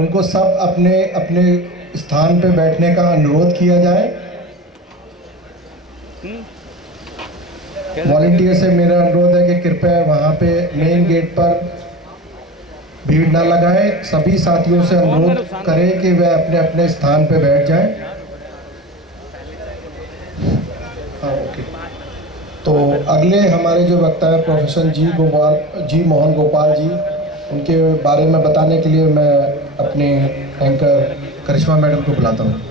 उनको सब अपने अपने स्थान पे बैठने का अनुरोध किया जाए। वॉलंटियर से मेरा अनुरोध है कि कृपया वहाँ पे मेन गेट पर भीड़ ना लगाएं। सभी साथियों से अनुरोध करें कि वे अपने अपने स्थान पे बैठ जाएं। हाँ, ओके। तो अगले हमारे जो वक्ता है प्रोफेसर जी मोहन गोपाल जी, उनके बारे में बताने के लिए मैं अपने एंकर करिश्मा मैडम को बुलाता हूँ।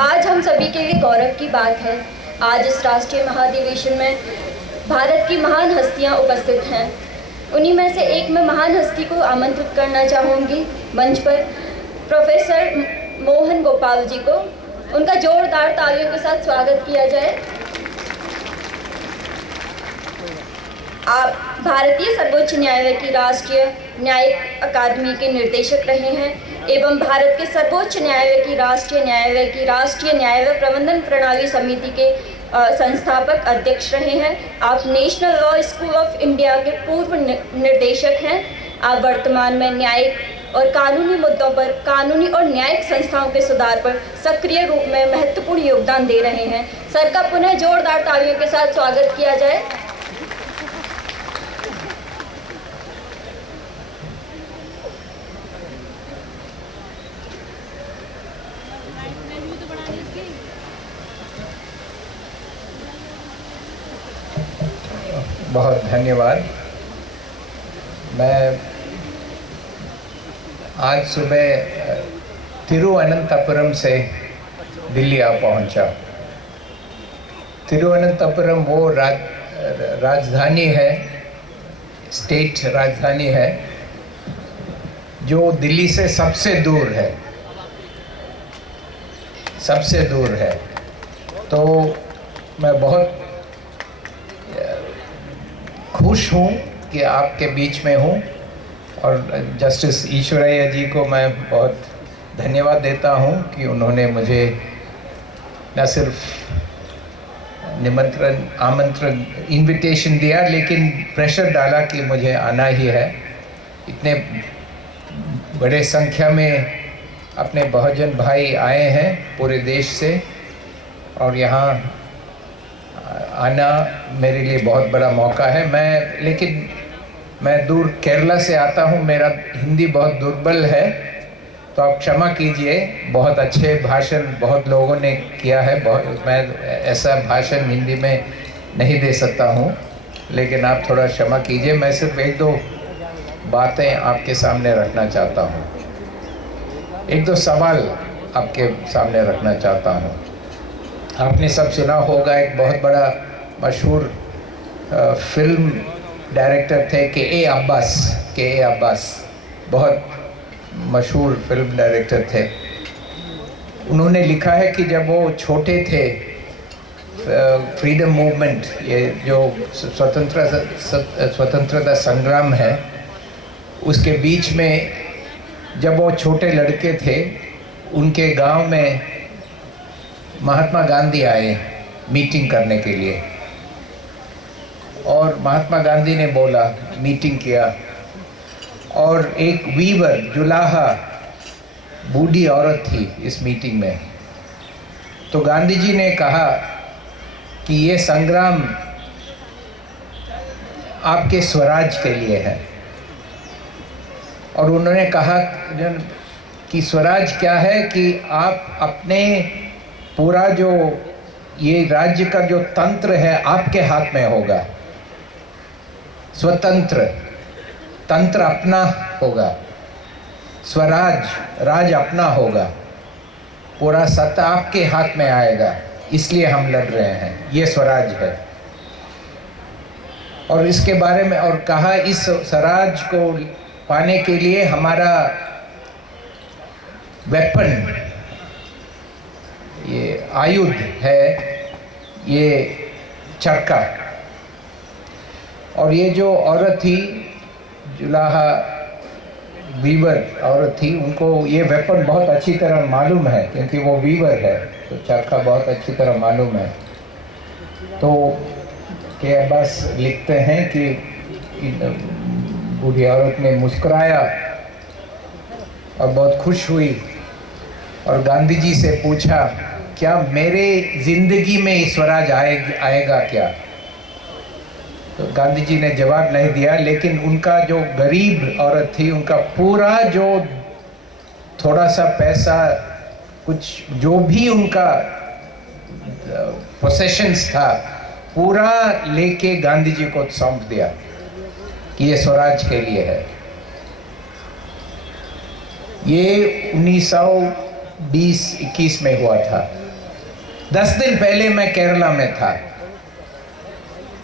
आज हम सभी के लिए गौरव की बात है। आज इस राष्ट्रीय महाधिवेशन में भारत की महान हस्तियां उपस्थित हैं। उन्हीं में से एक मैं महान हस्ती को आमंत्रित करना चाहूँगी मंच पर, प्रोफेसर मोहन गोपाल जी को। उनका जोरदार तालियों के साथ स्वागत किया जाए। आप भारतीय सर्वोच्च न्यायालय की राष्ट्रीय न्यायिक अकादमी के निर्देशक रहे हैं एवं भारत के सर्वोच्च न्यायालय की राष्ट्रीय न्यायालय प्रबंधन प्रणाली समिति के संस्थापक अध्यक्ष रहे हैं। आप national law school of India के पूर्व निर्देशक हैं। आप वर्तमान में न्यायिक और कानूनी मुद्दों पर कानूनी और न्यायिक संस्थाओं के सुधार पर सक्रिय रूप में महत्वपूर्ण योगदान दे रहे हैं। सर का पुनः जोरदार तालियों के साथ स्वागत किया जाए। बहुत धन्यवाद। मैं आज सुबह तिरुवनंतपुरम से दिल्ली आ पहुंचा। तिरुवनंतपुरम वो राजधानी है, स्टेट राजधानी है, जो दिल्ली से सबसे दूर है, सबसे दूर है। तो मैं बहुत खुश हूँ कि आपके बीच में हूँ और जस्टिस ईश्वरैया जी को मैं बहुत धन्यवाद देता हूँ कि उन्होंने मुझे न सिर्फ आमंत्रण इनविटेशन दिया, लेकिन प्रेशर डाला कि मुझे आना ही है। इतने बड़े संख्या में अपने बहुजन भाई आए हैं पूरे देश से और यहाँ आना मेरे लिए बहुत बड़ा मौका है। मैं दूर केरला से आता हूँ, मेरा हिंदी बहुत दुर्बल है, तो आप क्षमा कीजिए। बहुत अच्छे भाषण बहुत लोगों ने किया है, मैं ऐसा भाषण हिंदी में नहीं दे सकता हूँ, लेकिन आप थोड़ा क्षमा कीजिए। मैं सिर्फ एक दो बातें आपके सामने रखना चाहता हूँ, एक दो सवाल आपके सामने रखना चाहता हूँ। आपने सब सुना होगा, एक बहुत बड़ा मशहूर फिल्म डायरेक्टर थे के ए अब्बास, बहुत मशहूर फिल्म डायरेक्टर थे। उन्होंने लिखा है कि जब वो छोटे थे, फ्रीडम मूवमेंट, ये जो स्वतंत्रता संग्राम है, उसके बीच में जब वो छोटे लड़के थे, उनके गांव में महात्मा गांधी आए मीटिंग करने के लिए, और महात्मा गांधी ने बोला, मीटिंग किया, और एक वीवर जुलाहा बूढ़ी औरत थी इस मीटिंग में। तो गांधी जी ने कहा कि ये संग्राम आपके स्वराज के लिए है, और उन्होंने कहा कि स्वराज क्या है, कि आप अपने पूरा जो ये राज्य का जो तंत्र है आपके हाथ में होगा, स्वतंत्र तंत्र अपना होगा, स्वराज राज अपना होगा, पूरा सत्ता आपके हाथ में आएगा, इसलिए हम लड़ रहे हैं, ये स्वराज है। और इसके बारे में और कहा, इस स्वराज को पाने के लिए हमारा वेपन, ये आयुध है, ये चरखा। और ये जो औरत थी जुलाहा वीवर औरत थी, उनको ये वेपन बहुत अच्छी तरह मालूम है क्योंकि वो वीवर है, तो चरखा बहुत अच्छी तरह मालूम है। तो के अब्बास लिखते हैं कि बूढ़ी औरत ने मुस्कुराया और बहुत खुश हुई और गांधी जी से पूछा, क्या मेरे जिंदगी में स्वराज आएगा क्या? तो गांधी जी ने जवाब नहीं दिया, लेकिन उनका जो गरीब औरत थी, उनका पूरा जो थोड़ा सा पैसा, कुछ जो भी उनका पोसेशंस था, पूरा लेके गांधी जी को सौंप दिया कि ये स्वराज के लिए है। ये 1920-21 में हुआ था। 10 दिन पहले मैं केरला में था,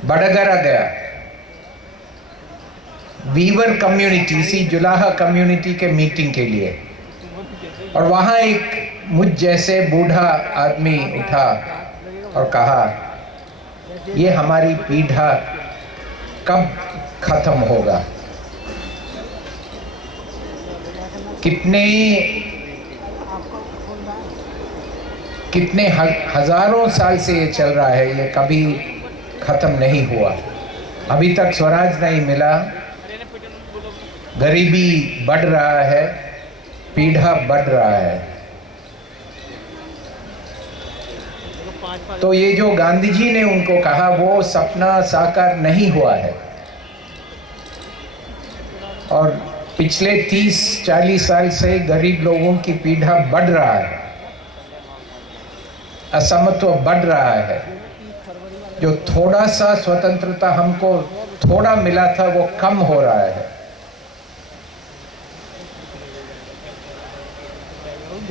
बड़गरा गया, वीवर कम्युनिटी, इसी जुलाहा कम्युनिटी के मीटिंग के लिए, और वहाँ एक मुझ जैसे बूढ़ा आदमी उठा और कहा, ये हमारी पीढ़ा कब खत्म होगा? कितने हजारों साल से ये चल रहा है, ये कभी खत्म नहीं हुआ, अभी तक स्वराज नहीं मिला, गरीबी बढ़ रहा है, पीढ़ा बढ़ रहा है। तो ये जो गांधी जी ने उनको कहा, वो सपना साकार नहीं हुआ है, और पिछले 30-40 साल से गरीब लोगों की पीढ़ा बढ़ रहा है, असमत्व बढ़ रहा है। जो थोड़ा सा स्वतंत्रता हमको थोड़ा मिला था, वो कम हो रहा है।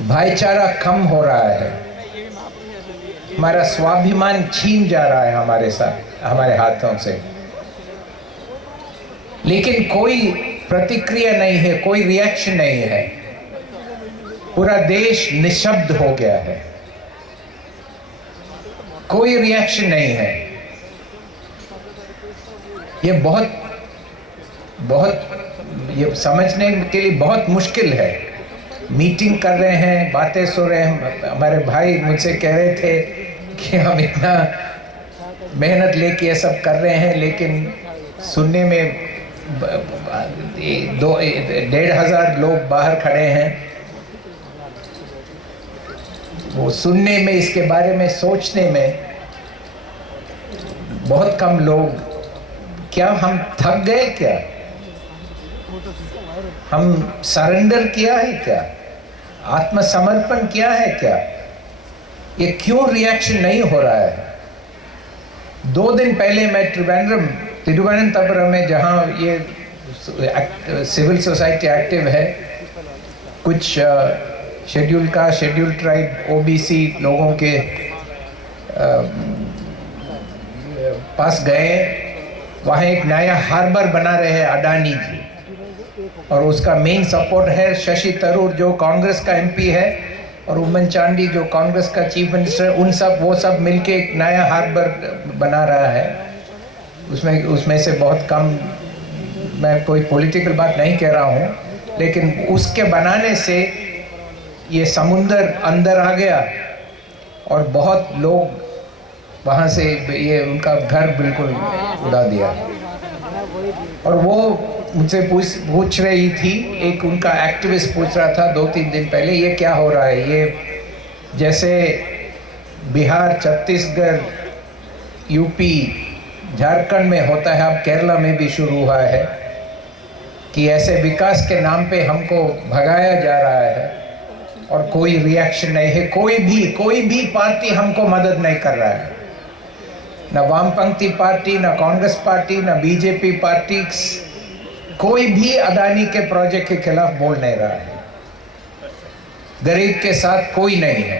भाईचारा कम हो रहा है, हमारा स्वाभिमान छीन जा रहा है हमारे हाथों से। लेकिन कोई प्रतिक्रिया नहीं है, कोई रिएक्शन नहीं है, पूरा देश निशब्द हो गया है, कोई रिएक्शन नहीं है। ये ये समझने के लिए बहुत मुश्किल है। मीटिंग कर रहे हैं, बातें सुन रहे हैं, हमारे भाई मुझसे कह रहे थे कि हम इतना मेहनत लेके ये सब कर रहे हैं, लेकिन सुनने में 1,500 लोग बाहर खड़े हैं, वो सुनने में, इसके बारे में सोचने में बहुत कम लोग। क्या हम थक गए क्या? हम सरेंडर किया है क्या? आत्मसमर्पण किया है क्या? ये क्यों रिएक्शन नहीं हो रहा है? 2 दिन पहले मैं तिरुवनंतपुरम में, जहाँ ये सिविल सोसाइटी एक्टिव है, कुछ शेड्यूल ट्राइब OBC लोगों के पास गए। वहाँ एक नया हार्बर बना रहे हैं अडानी जी, और उसका मेन सपोर्ट है शशि थरूर जो कांग्रेस का MP है, और उमन चांडी जो कांग्रेस का चीफ मिनिस्टर है। वो सब मिलके एक नया हार्बर बना रहा है। उसमें से बहुत कम, मैं कोई पॉलिटिकल बात नहीं कह रहा हूँ, लेकिन उसके बनाने से ये समुंदर अंदर आ गया, और बहुत लोग वहाँ से ये उनका घर बिल्कुल उड़ा दिया। और वो मुझसे पूछ रही थी, एक उनका एक्टिविस्ट पूछ रहा था 2-3 दिन पहले, ये क्या हो रहा है? ये जैसे बिहार, छत्तीसगढ़, UP, झारखंड में होता है, अब केरला में भी शुरू हुआ है, कि ऐसे विकास के नाम पे हमको भगाया जा रहा है और कोई रिएक्शन नहीं है। कोई भी पार्टी हमको मदद नहीं कर रहा है, ना वामपंथी पार्टी, ना कांग्रेस पार्टी, ना BJP पार्टी, कोई भी अदानी के प्रोजेक्ट के खिलाफ बोल नहीं रहा है। गरीब के साथ कोई नहीं है।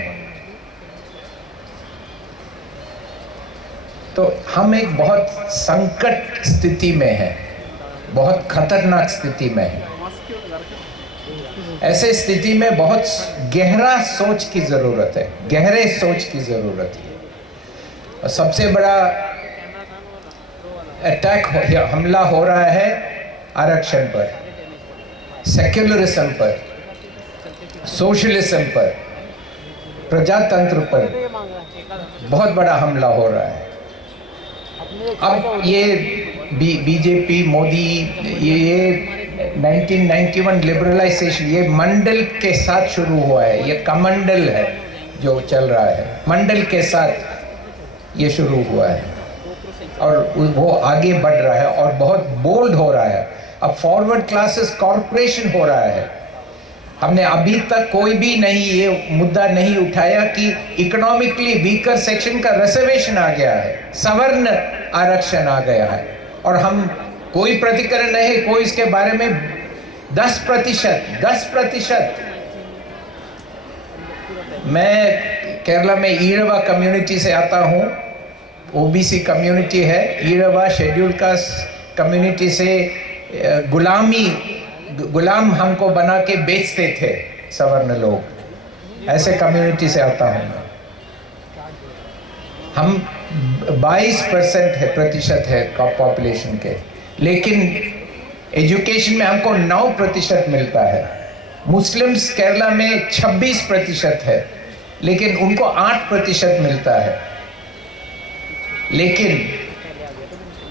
तो हम एक बहुत संकट स्थिति में हैं, बहुत खतरनाक स्थिति में हैं। ऐसे स्थिति में बहुत गहरा सोच की ज़रूरत है, गहरे सोच की ज़रूरत है। और सबसे बड़ा हमला हो रहा है आरक्षण पर। सेक्युलरिज्म पर, सोशलिज्म पर, प्रजातंत्र पर बहुत बड़ा हमला हो रहा है। अब ये बीजेपी मोदी ये 1991 लिबरलाइजेशन ये मंडल के साथ शुरू हुआ है, ये कमंडल है जो चल रहा है, मंडल के साथ ये शुरू हुआ है और वो आगे बढ़ रहा है और बहुत बोल्ड हो रहा है। अब फॉरवर्ड क्लासेस कॉर्पोरेशन हो रहा है। हमने अभी तक कोई भी नहीं ये मुद्दा नहीं उठाया कि इकोनॉमिकली वीकर सेक्शन का रिजर्वेशन आ गया है, सवर्ण आरक्षण आ गया है और हम कोई प्रतिकरण नहीं, कोई इसके बारे में 10%। मैं केरला में ईरवा कम्युनिटी से आता हूँ, ओबीसी कम्युनिटी है। ईरवा शेड्यूल कास्ट कम्युनिटी से गुलाम हमको बना के बेचते थे सवर्ण लोग, ऐसे कम्युनिटी से आता हूँ मैं। हम 22% प्रतिशत है पॉपुलेशन के, लेकिन एजुकेशन में हमको 9% मिलता है। मुस्लिम्स केरला में 26% है, लेकिन उनको 8% मिलता है। लेकिन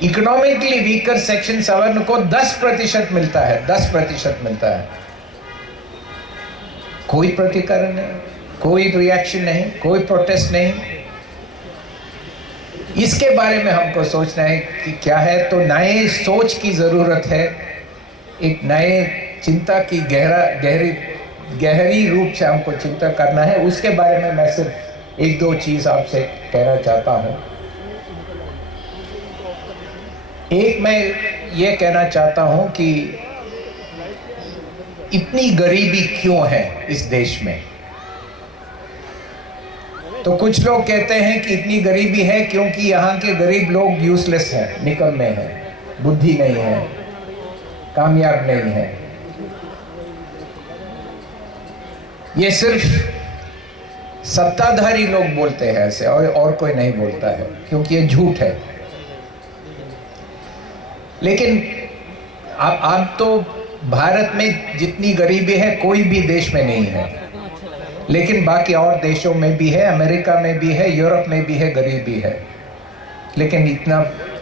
इकोनॉमिकली वीकर सेक्शन सवर्ण को 10% मिलता है, 10% मिलता है। कोई प्रतिकरण नहीं, कोई रिएक्शन नहीं, कोई प्रोटेस्ट नहीं। इसके बारे में हमको सोचना है कि क्या है, तो नए सोच की जरूरत है, एक नए चिंता की गहरी रूप से हमको चिंता करना है। उसके बारे में मैं सिर्फ 1-2 चीज आपसे कहना चाहता हूँ। एक मैं ये कहना चाहता हूँ कि इतनी गरीबी क्यों है इस देश में। तो कुछ लोग कहते हैं कि इतनी गरीबी है क्योंकि यहाँ के गरीब लोग यूजलेस हैं, निकम्मे हैं, बुद्धि नहीं है, कामयाब नहीं है। ये सिर्फ सत्ताधारी लोग बोलते हैं ऐसे, और कोई नहीं बोलता है, क्योंकि ये झूठ है। लेकिन अब तो भारत में जितनी गरीबी है कोई भी देश में नहीं है, लेकिन बाकी और देशों में भी है, अमेरिका में भी है, यूरोप में भी है, गरीबी है, लेकिन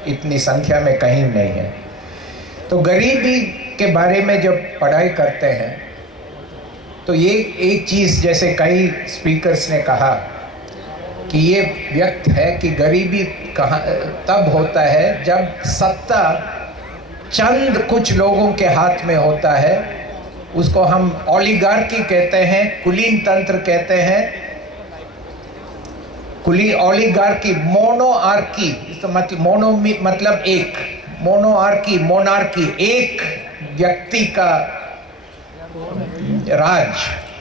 इतनी संख्या में कहीं नहीं है। तो गरीबी के बारे में जब पढ़ाई करते हैं तो ये एक चीज़, जैसे कई स्पीकर्स ने कहा कि ये व्यक्त है कि गरीबी कहाँ तब होता है जब सत्ता चंद कुछ लोगों के हाथ में होता है। उसको हम ओलिगार्की कहते हैं, कुलीन तंत्र कहते हैं। ओलिगार्की, मोनोआर्की, तो मोनो मतलब एक, मोनोआर्की, मोनार्की, एक व्यक्ति का राज,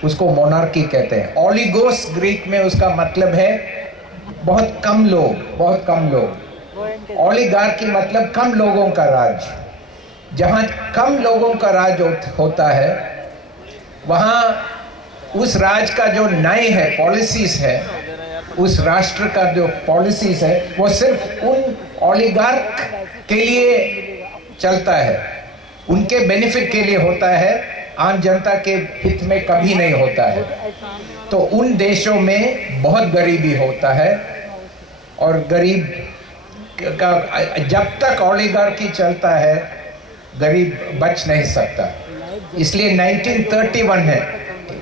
उसको मोनार्की कहते हैं। ओलिगोस ग्रीक में उसका मतलब है बहुत कम लोग। ओलिगार्की मतलब कम लोगों का राज। जहाँ कम लोगों का राज होता है, वहाँ उस राज का जो न्याय है, पॉलिसीज है, उस राष्ट्र का जो पॉलिसीज है, वो सिर्फ उन ओलिगार्क के लिए चलता है, उनके बेनिफिट के लिए होता है, आम जनता के हित में कभी नहीं होता है। तो उन देशों में बहुत गरीबी होता है और गरीब का जब तक ओलिगार्की चलता है गरीब बच नहीं सकता। इसलिए 1931 है,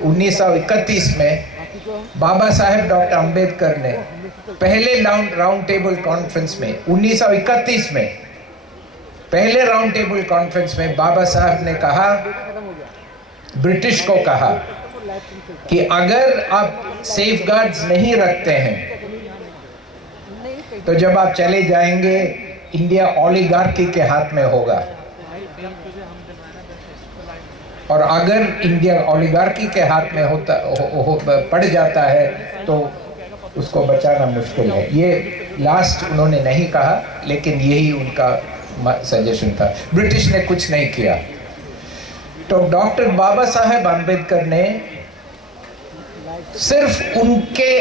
1931 में बाबा साहेब डॉक्टर अंबेडकर ने पहले राउंड टेबल कॉन्फ्रेंस में 1931 में पहले राउंड टेबल कॉन्फ्रेंस में बाबा साहब ने कहा, ब्रिटिश को कहा कि अगर आप सेफगार्ड्स नहीं रखते हैं तो जब आप चले जाएंगे इंडिया ओलिगार्की के हाथ में होगा, और अगर इंडिया ओलिगार्की के हाथ में पड़ जाता है तो उसको बचाना मुश्किल है। ये लास्ट उन्होंने नहीं कहा, लेकिन यही उनका सजेशन था। ब्रिटिश ने कुछ नहीं किया। तो डॉक्टर बाबा साहेब अंबेडकर ने सिर्फ उनके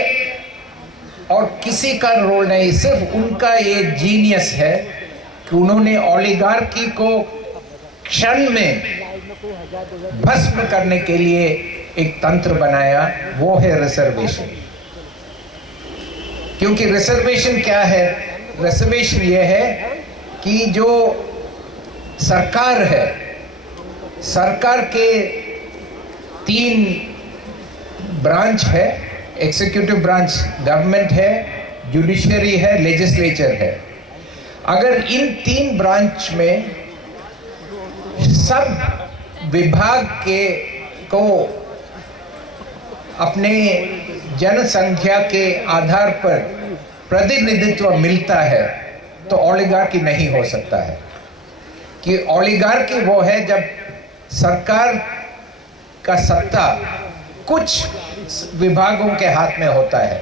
और किसी का रोल नहीं, सिर्फ उनका ये जीनियस है कि उन्होंने ओलिगार्की को क्षण में भस्म करने के लिए एक तंत्र बनाया, वो है रिजर्वेशन। क्योंकि रिजर्वेशन क्या है? रिजर्वेशन ये है कि जो सरकार है, सरकार के 3 ब्रांच है, एग्जीक्यूटिव ब्रांच गवर्नमेंट है, जुडिशरी है, लेजिस्लेचर है। अगर इन 3 ब्रांच में सब विभाग को अपने जनसंख्या के आधार पर प्रतिनिधित्व मिलता है तो ओलिगार्की नहीं हो सकता है। कि ओलिगार्की वो है जब सरकार का सत्ता कुछ विभागों के हाथ में होता है।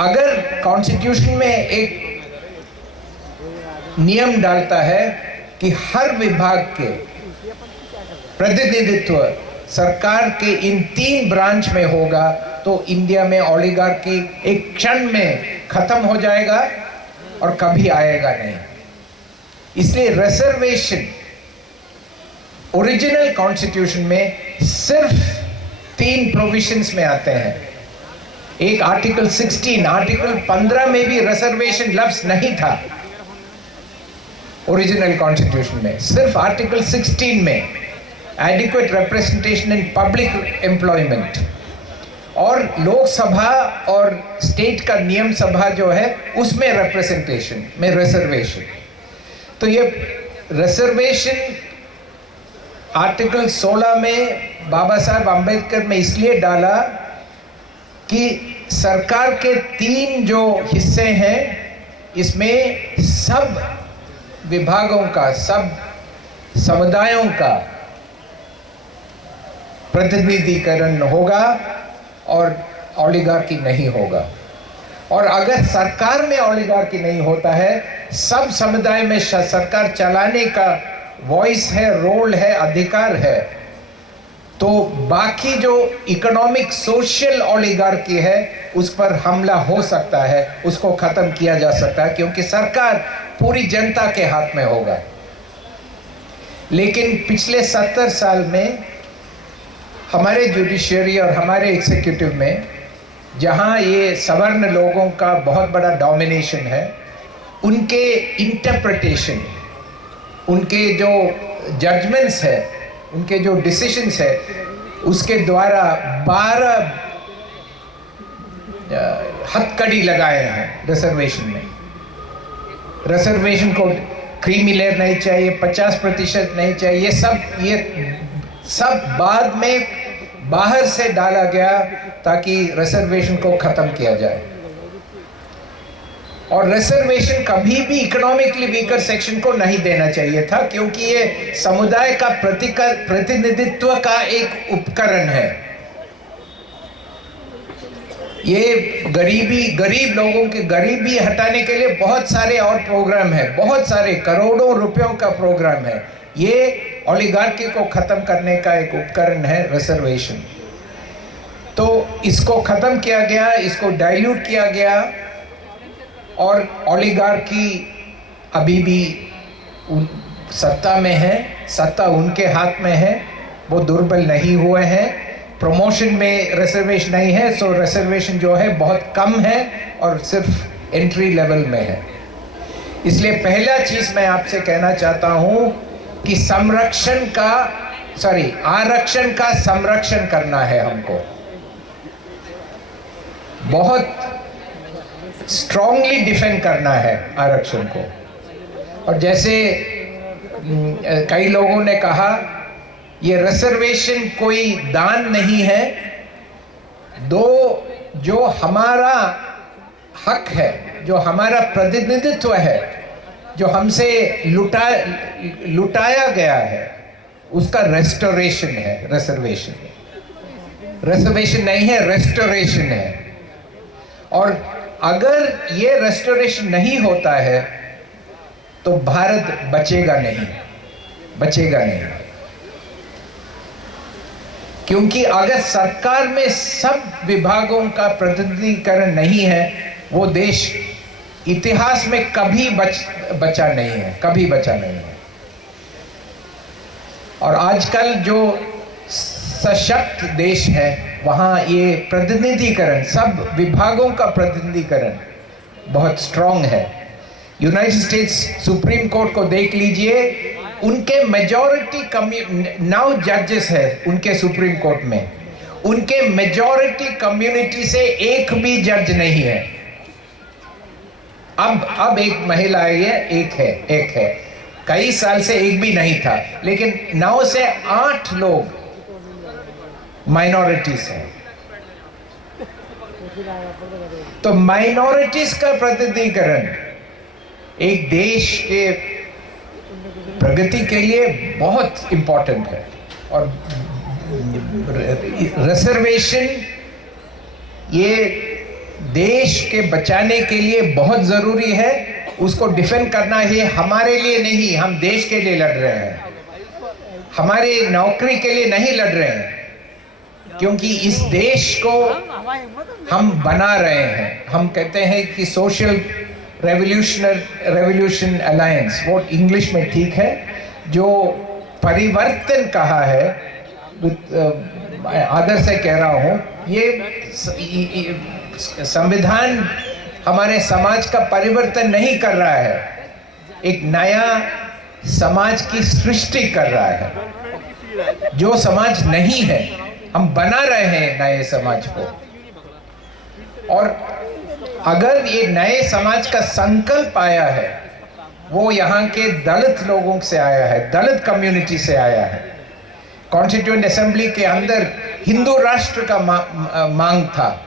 अगर कॉन्स्टिट्यूशन में एक नियम डालता है कि हर विभाग के प्रतिनिधित्व सरकार के इन 3 ब्रांच में होगा तो इंडिया में ओलिगार्की एक क्षण में खत्म हो जाएगा और कभी आएगा नहीं। इसलिए रिजर्वेशन ओरिजिनल कॉन्स्टिट्यूशन में सिर्फ 3 प्रोविजंस में आते हैं। एक आर्टिकल 16, आर्टिकल 15 में भी रिजर्वेशन लफ्ज नहीं था ओरिजिनल कॉन्स्टिट्यूशन में। सिर्फ आर्टिकल 16 में adequate representation in public employment, और लोकसभा और स्टेट का नियम सभा जो है उसमें रिप्रेजेंटेशन में रिजर्वेशन। तो ये रिजर्वेशन आर्टिकल 16 में बाबा साहब अंबेडकर ने इसलिए डाला कि सरकार के 3 जो हिस्से हैं इसमें सब विभागों का, सब समुदायों का प्रतिनिधिकरण होगा और ओलिगार्की नहीं होगा। और अगर सरकार में ओलिगार्की नहीं होता है, सब समुदाय में सरकार चलाने का वॉइस है, रोल है, अधिकार है, तो बाकी जो इकोनॉमिक सोशल ओलिगार्की है उस पर हमला हो सकता है, उसको खत्म किया जा सकता है, क्योंकि सरकार पूरी जनता के हाथ में होगा। लेकिन पिछले 70 साल में हमारे जुडिशरी और हमारे एग्जीक्यूटिव में जहां ये सवर्ण लोगों का बहुत बड़ा डोमिनेशन है, उनके इंटरप्रिटेशन, उनके जो जजमेंट्स है, उनके जो डिसीजंस है, उसके द्वारा 12 हथकड़ी लगाए हैं रिजर्वेशन में। रिजर्वेशन को क्रीमी लेयर नहीं चाहिए, 50% नहीं चाहिए, ये सब बाद में बाहर से डाला गया ताकि रिजर्वेशन को खत्म किया जाए। और रिजर्वेशन कभी भी इकोनॉमिकली वीकर सेक्शन को नहीं देना चाहिए था, क्योंकि ये समुदाय का प्रतिनिधित्व का एक उपकरण है। ये गरीब लोगों की गरीबी हटाने के लिए बहुत सारे और प्रोग्राम है, बहुत सारे करोड़ों रुपयों का प्रोग्राम है। ये ओलिगार्की को खत्म करने का एक उपकरण है रिजर्वेशन। तो इसको खत्म किया गया, इसको डाइल्यूट किया गया, और ओलिगार्की अभी भी सत्ता में है, सत्ता उनके हाथ में है, वो दुर्बल नहीं हुए हैं। प्रमोशन में रिजर्वेशन नहीं है, सो रिजर्वेशन जो है बहुत कम है और सिर्फ एंट्री लेवल में है। इसलिए पहला चीज मैं आपसे कहना चाहता हूं कि आरक्षण का संरक्षण करना है हमको, बहुत स्ट्रांगली डिफेंड करना है आरक्षण को। और जैसे कई लोगों ने कहा, ये रिजर्वेशन कोई दान नहीं है, जो हमारा हक है, जो हमारा प्रतिनिधित्व है, जो हमसे लुटाया गया है, उसका रेस्टोरेशन है। रिजर्वेशन नहीं है, रेस्टोरेशन है। और अगर ये रेस्टोरेशन नहीं होता है तो भारत बचेगा नहीं। क्योंकि अगर सरकार में सब विभागों का प्रतिनिधिकरण नहीं है, वो देश इतिहास में कभी बचा नहीं है। और आजकल जो सशक्त देश है वहाँ ये प्रतिनिधिकरण, सब विभागों का प्रतिनिधिकरण बहुत स्ट्रांग है। यूनाइटेड स्टेट्स सुप्रीम कोर्ट को देख लीजिए, उनके मेजॉरिटी 9 जजेस है उनके सुप्रीम कोर्ट में, उनके मेजॉरिटी कम्युनिटी से एक भी जज नहीं है। अब एक महिला है, एक है, कई साल से एक भी नहीं था, लेकिन 9 से 8 लोग माइनॉरिटीज हैं। तो माइनॉरिटीज का प्रतिनिधिकरण एक देश के प्रगति के लिए बहुत इंपॉर्टेंट है। और रिजर्वेशन ये देश के बचाने के लिए बहुत ज़रूरी है। उसको डिफेंड करना ही हमारे लिए नहीं, हम देश के लिए लड़ रहे हैं, हमारे नौकरी के लिए नहीं लड़ रहे हैं, क्योंकि इस देश को हम बना रहे हैं। हम कहते हैं कि सोशल रेवोल्यूशन अलायंस, वो इंग्लिश में ठीक है, जो परिवर्तन कहा है, आदर से कह रहा हूँ, ये संविधान हमारे समाज का परिवर्तन नहीं कर रहा है, एक नया समाज की सृष्टि कर रहा है। जो समाज नहीं है हम बना रहे हैं नए समाज को। और अगर ये नए समाज का संकल्प आया है, वो यहाँ के दलित लोगों से आया है, दलित कम्युनिटी से आया है। कॉन्स्टिट्यूएंट असेंबली के अंदर हिंदू राष्ट्र का मांग था,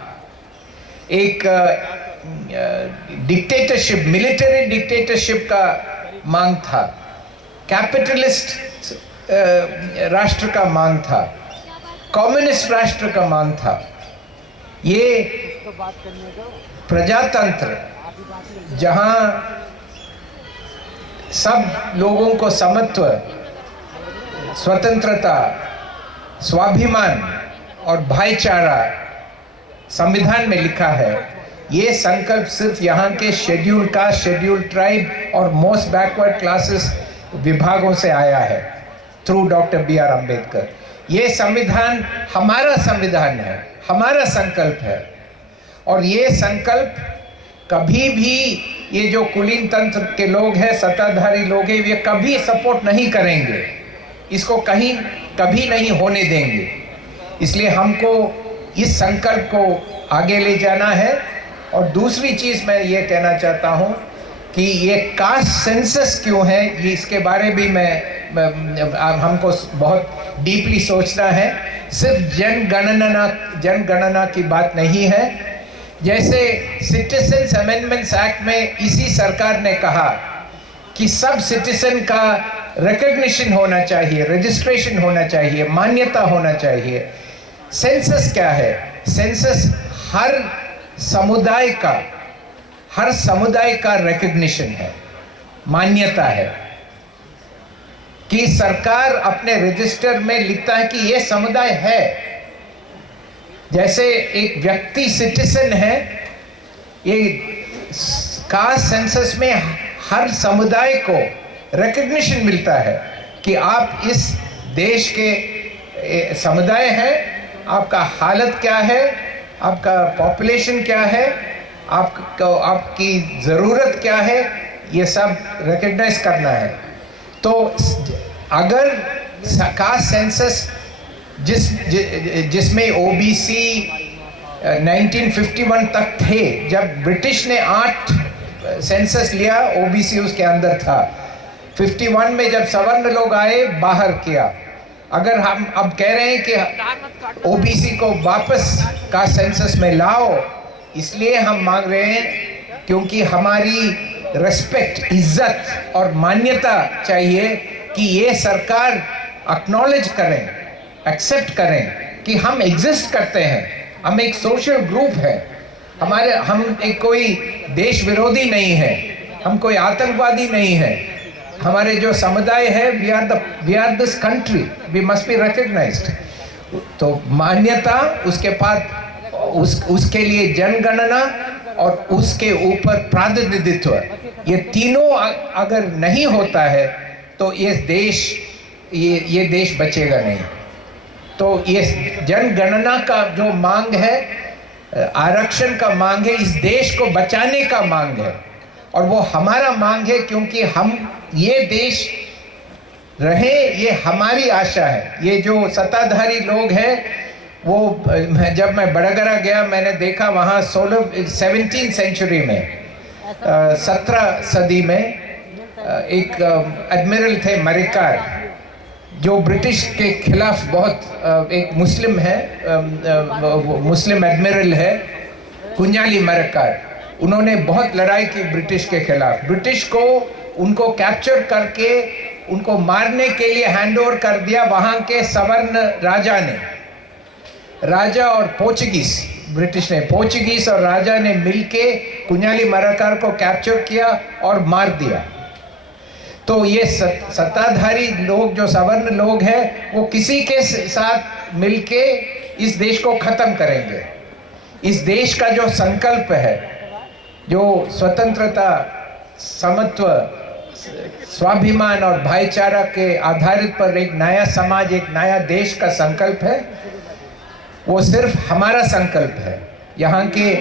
एक डिक्टेटरशिप, मिलिट्री डिक्टेटरशिप का मांग था, कैपिटलिस्ट राष्ट्र का मांग था, कम्युनिस्ट राष्ट्र का मांग था। ये प्रजातंत्र जहां सब लोगों को समत्व, स्वतंत्रता, स्वाभिमान और भाईचारा संविधान में लिखा है, ये संकल्प सिर्फ यहाँ के शेड्यूल कास्ट, शेड्यूल ट्राइब और मोस्ट बैकवर्ड क्लासेस विभागों से आया है थ्रू डॉक्टर B.R. अम्बेडकर। ये संविधान हमारा संविधान है, हमारा संकल्प है। और ये संकल्प कभी भी ये जो कुलीन तंत्र के लोग हैं, सत्ताधारी लोग हैं, ये कभी सपोर्ट नहीं करेंगे, इसको कभी नहीं होने देंगे। इसलिए हमको इस संकल्प को आगे ले जाना है। और दूसरी चीज़ मैं ये कहना चाहता हूँ कि ये कास्ट सेंसस क्यों है, ये इसके बारे भी हमको बहुत डीपली सोचना है। सिर्फ जनगणना की बात नहीं है। जैसे सिटीजन्स अमेंडमेंट्स एक्ट में इसी सरकार ने कहा कि सब सिटीजन का रिकॉग्निशन होना चाहिए, रजिस्ट्रेशन होना चाहिए, मान्यता होना चाहिए। सेंसस क्या है? सेंसस हर समुदाय का रिकॉग्निशन है, मान्यता है, कि सरकार अपने रजिस्टर में लिखता है कि ये समुदाय है। जैसे एक व्यक्ति सिटीजन है, ये कास्ट सेंसस में हर समुदाय को रिकॉग्निशन मिलता है कि आप इस देश के समुदाय हैं, आपका हालत क्या है, आपका पॉपुलेशन क्या है, आपकी ज़रूरत क्या है, ये सब रिकॉग्नाइज करना है। तो अगर कास्ट सेंसस जिसमें OBC 1951 तक थे, जब ब्रिटिश ने 8 सेंसस लिया, OBC उसके अंदर था। 51 में जब सवर्ण लोग आए, बाहर किया। अगर हम अब कह रहे हैं कि OBC को वापस कास्ट सेंसस में लाओ, इसलिए हम मांग रहे हैं क्योंकि हमारी रिस्पेक्ट, इज्जत और मान्यता चाहिए कि ये सरकार एक्नॉलेज करें, एक्सेप्ट करें कि हम एग्जिस्ट करते हैं, हम एक सोशल ग्रुप है, हम एक कोई देश विरोधी नहीं है, हम कोई आतंकवादी नहीं है। हमारे जो समुदाय है, we are this country, we must be recognised. तो मान्यता, उसके बाद उसके लिए जनगणना और उसके ऊपर प्रातिनिधित्व, ये तीनों अगर नहीं होता है तो ये देश ये देश बचेगा नहीं। तो ये जनगणना का जो मांग है, आरक्षण का मांग है, इस देश को बचाने का मांग है और वो हमारा मांग है, क्योंकि हम ये देश रहे, ये हमारी आशा है। ये जो सत्ताधारी लोग हैं वो, जब मैं बड़गरा गया मैंने देखा वहाँ 17वीं सेंचुरी में 17 सदी में एक एडमिरल थे मरिकार, जो ब्रिटिश के खिलाफ बहुत एक मुस्लिम है, मुस्लिम एडमिरल है, कुंजाली मरिकार। उन्होंने बहुत लड़ाई की ब्रिटिश के खिलाफ। ब्रिटिश को उनको कैप्चर करके उनको मारने के लिए हैंडओवर कर दिया वहाँ के सवर्ण राजा ने। राजा और पोर्चुगीज, ब्रिटिश ने, पोर्चुगीज और राजा ने मिलके कुंजाली मरिकार को कैप्चर किया और मार दिया। तो ये सत्ताधारी लोग, जो सवर्ण लोग हैं, वो किसी के साथ मिलके इस देश को खत्म करेंगे। इस देश का जो संकल्प है, जो स्वतंत्रता, समत्व, स्वाभिमान और भाईचारा के आधारित पर एक नया समाज, एक नया देश का संकल्प है, वो सिर्फ हमारा संकल्प है। यहाँ के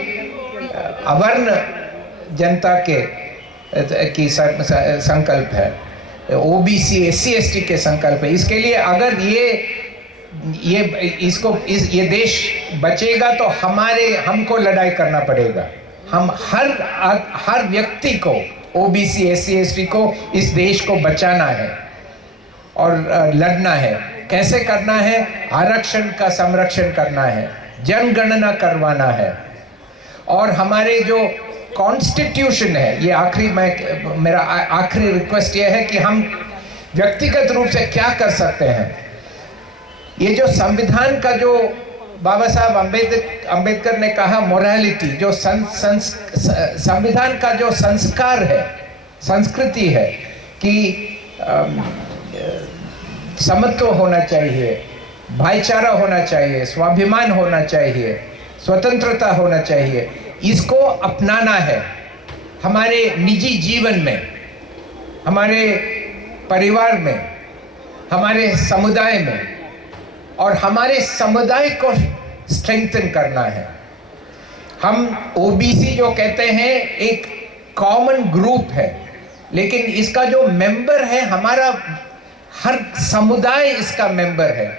अवर्ण जनता के की संकल्प है, ओबीसी, एससी, एसटी के संकल्प है। इसके लिए अगर ये देश बचेगा तो हमको लड़ाई करना पड़ेगा। हम हर व्यक्ति को, ओबीसी, एससी, एसटी को, इस देश को बचाना है और लड़ना है। कैसे करना है? आरक्षण का संरक्षण करना है, जनगणना करवाना है और हमारे जो कॉन्स्टिट्यूशन है, ये मेरा आखिरी रिक्वेस्ट ये है कि हम व्यक्तिगत रूप से क्या कर सकते हैं। ये जो संविधान का जो बाबा साहब अंबेडकर ने कहा मोरालिटी, जो संविधान का जो संस्कार है, संस्कृति है कि समत्व होना चाहिए, भाईचारा होना चाहिए, स्वाभिमान होना चाहिए, स्वतंत्रता होना चाहिए, इसको अपनाना है हमारे निजी जीवन में, हमारे परिवार में, हमारे समुदाय में, और हमारे समुदाय को स्ट्रेंथन करना है। हम ओबीसी जो कहते हैं एक कॉमन ग्रुप है, लेकिन इसका जो मेंबर है, हमारा हर समुदाय इसका मेंबर है।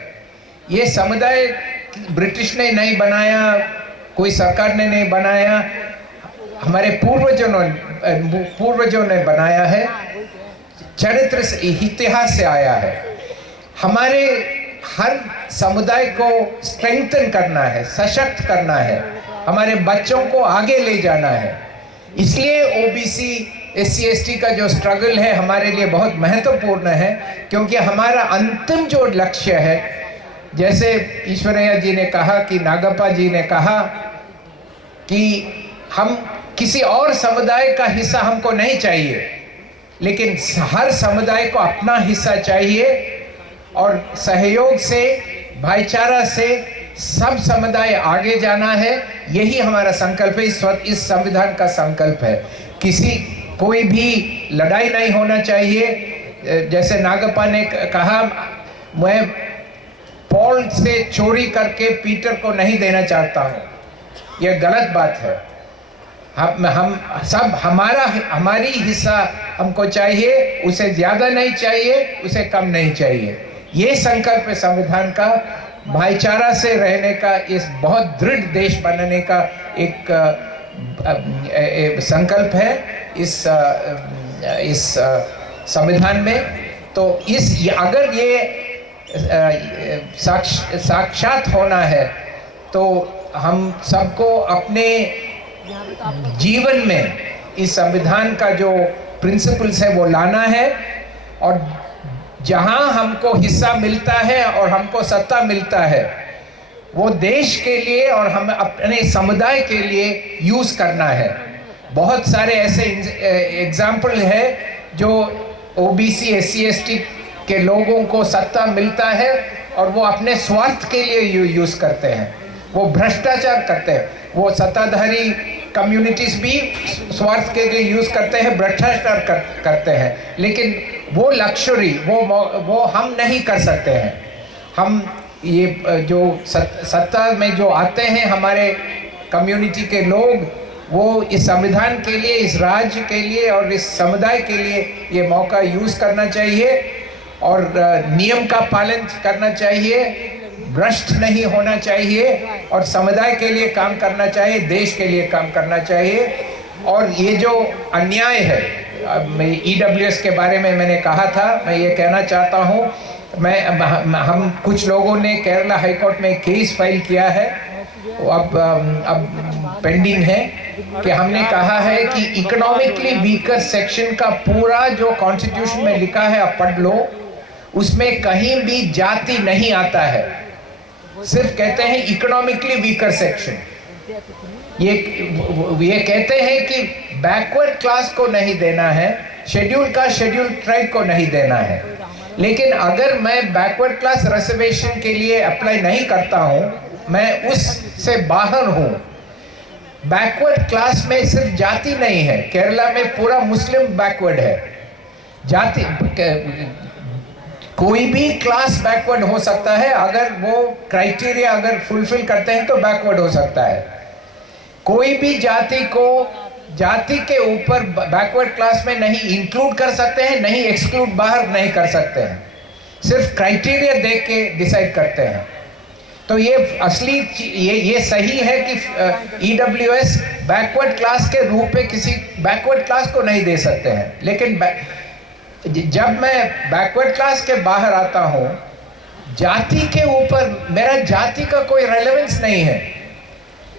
ये समुदाय ब्रिटिश ने नहीं बनाया, कोई सरकार ने नहीं बनाया, हमारे पूर्वजों ने बनाया है, चरित्र से, इतिहास से आया है। हमारे हर समुदाय को स्ट्रेंथन करना है, सशक्त करना है, हमारे बच्चों को आगे ले जाना है। इसलिए ओबीसी, एससी, एसटी का जो स्ट्रगल है हमारे लिए बहुत महत्वपूर्ण है, क्योंकि हमारा अंतिम जो लक्ष्य है, जैसे ईश्वरैया जी ने कहा, कि नागप्पा जी ने कहा कि हम किसी और समुदाय का हिस्सा हमको नहीं चाहिए, लेकिन हर समुदाय को अपना हिस्सा चाहिए और सहयोग से, भाईचारा से सब समुदाय आगे जाना है। यही हमारा संकल्प है, इस संविधान का संकल्प है। कोई भी लड़ाई नहीं होना चाहिए। जैसे नागप्पा ने कहा, मैं पॉल से चोरी करके पीटर को नहीं देना चाहता हूँ, यह गलत बात है। हम सब हमारी हिस्सा हमको चाहिए, उसे ज़्यादा नहीं चाहिए, उसे कम नहीं चाहिए। ये संकल्प है संविधान का, भाईचारा से रहने का, इस बहुत दृढ़ देश बनने का एक संकल्प है इस संविधान में। तो अगर ये साक्षात होना है तो हम सबको अपने जीवन में इस संविधान का जो प्रिंसिपल्स है वो लाना है, और जहां हमको हिस्सा मिलता है और हमको सत्ता मिलता है, वो देश के लिए और हम अपने समुदाय के लिए यूज़ करना है। बहुत सारे ऐसे एग्जाम्पल है जो ओबीसी, एससी, एसटी के लोगों को सत्ता मिलता है और वो अपने स्वार्थ के लिए यूज़ करते हैं, वो भ्रष्टाचार करते हैं। वो सत्ताधारी कम्युनिटीज़ भी स्वार्थ के लिए यूज़ करते हैं, भ्रष्टाचार करते हैं, लेकिन वो लक्ष्योरी वो हम नहीं कर सकते हैं। हम ये जो सत्ता में जो आते हैं हमारे कम्युनिटी के लोग, वो इस संविधान के लिए, इस राज्य के लिए और इस समुदाय के लिए ये मौका यूज़ करना चाहिए और नियम का पालन करना चाहिए, भ्रष्ट नहीं होना चाहिए और समुदाय के लिए काम करना चाहिए, देश के लिए काम करना चाहिए। और ये जो अन्याय है, EWS के बारे में मैंने कहा था, मैं ये कहना चाहता हूँ, हम कुछ लोगों ने केरला हाई कोर्ट में केस फाइल किया है, अब पेंडिंग है, कि हमने कहा है कि इकोनॉमिकली वीकर सेक्शन का पूरा जो कॉन्स्टिट्यूशन में लिखा है आप पढ़ लो, उसमें कहीं भी जाति नहीं आता है, सिर्फ कहते हैं इकोनॉमिकली वीकर सेक्शन। ये कहते हैं कि बैकवर्ड क्लास को नहीं देना है, शेड्यूल ट्राइब को नहीं देना है। लेकिन अगर मैं बैकवर्ड क्लास रिजर्वेशन के लिए अप्लाई नहीं करता हूं, मैं उससे बाहर हूं। बैकवर्ड क्लास में सिर्फ जाति नहीं है, केरला में पूरा मुस्लिम बैकवर्ड है। जाति कोई भी क्लास बैकवर्ड हो सकता है, अगर वो क्राइटेरिया अगर फुलफिल करते हैं तो बैकवर्ड हो सकता है। कोई भी जाति को जाति के ऊपर बैकवर्ड क्लास में नहीं इंक्लूड कर सकते हैं, नहीं एक्सक्लूड बाहर नहीं कर सकते हैं, सिर्फ क्राइटेरिया देख के डिसाइड करते हैं। तो ये असली ये सही है कि EWS बैकवर्ड क्लास के रूप में किसी बैकवर्ड क्लास को नहीं दे सकते हैं। लेकिन जब मैं बैकवर्ड क्लास के बाहर आता हूँ, जाति के ऊपर मेरा जाति का कोई रेलेवेंस नहीं है।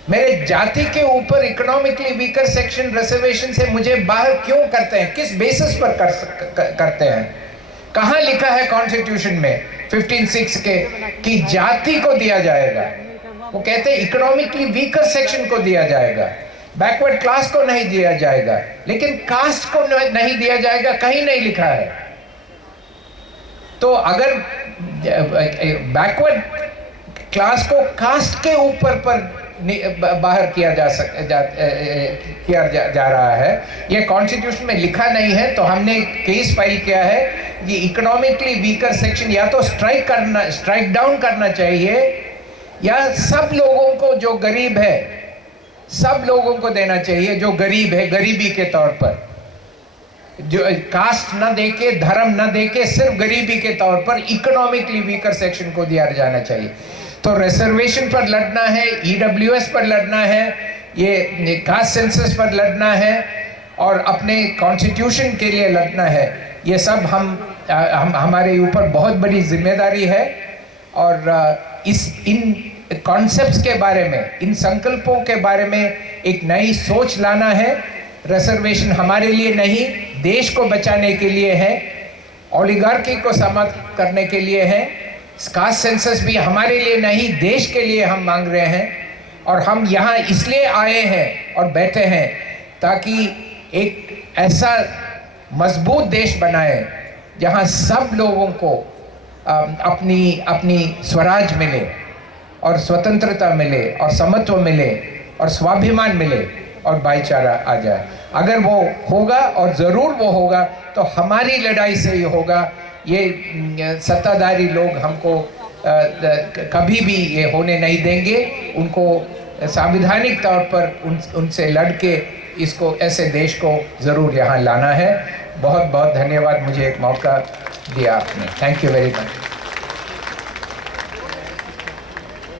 मेरे जाति के ऊपर इकोनॉमिकली वीकर सेक्शन रिजर्वेशन से मुझे बाहर क्यों करते हैं, किस बेसिस पर करते हैं? कहाँ लिखा है कॉन्स्टिट्यूशन में 15(6) के कि जाति को दिया जाएगा? वो कहते हैं इकोनॉमिकली वीकर सेक्शन को दिया जाएगा, बैकवर्ड क्लास को नहीं दिया जाएगा, लेकिन कास्ट को नहीं दिया जाएगा, कहीं नहीं लिखा है। तो अगर बैकवर्ड क्लास को कास्ट के ऊपर पर बाहर किया जा रहा है, ये कॉन्स्टिट्यूशन में लिखा नहीं है, तो हमने केस फाइल किया है कि इकोनॉमिकली वीकर सेक्शन या तो स्ट्राइक डाउन करना चाहिए, या सब लोगों को जो गरीब है सब लोगों को देना चाहिए, जो गरीब है गरीबी के तौर पर, जो कास्ट न देके धर्म न देके सिर्फ गरीबी के तौर पर इकोनॉमिकली वीकर सेक्शन को दिया जाना चाहिए। तो रिजर्वेशन पर लड़ना है, EWS पर लड़ना है, ये कास्ट सेंसस पर लड़ना है और अपने कॉन्स्टिट्यूशन के लिए लड़ना है। ये सब हमारे ऊपर बहुत बड़ी जिम्मेदारी है और इन कॉन्सेप्ट्स के बारे में, इन संकल्पों के बारे में एक नई सोच लाना है। रिजर्वेशन हमारे लिए नहीं, देश को बचाने के लिए है, ओलिगार्की को समाप्त करने के लिए है। कास्ट सेंसस भी हमारे लिए नहीं, देश के लिए हम मांग रहे हैं और हम यहाँ इसलिए आए हैं और बैठे हैं ताकि एक ऐसा मजबूत देश बनाए जहाँ सब लोगों को अपनी स्वराज मिले और स्वतंत्रता मिले और समत्व मिले और स्वाभिमान मिले और भाईचारा आ जाए। अगर वो होगा, और ज़रूर वो होगा, तो हमारी लड़ाई से ही होगा। ये सत्ताधारी लोग हमको कभी भी ये होने नहीं देंगे। उनको संवैधानिक तौर पर उनसे लड़ के इसको, ऐसे देश को ज़रूर यहाँ लाना है। बहुत बहुत धन्यवाद, मुझे एक मौका दिया आपने। Thank you very much.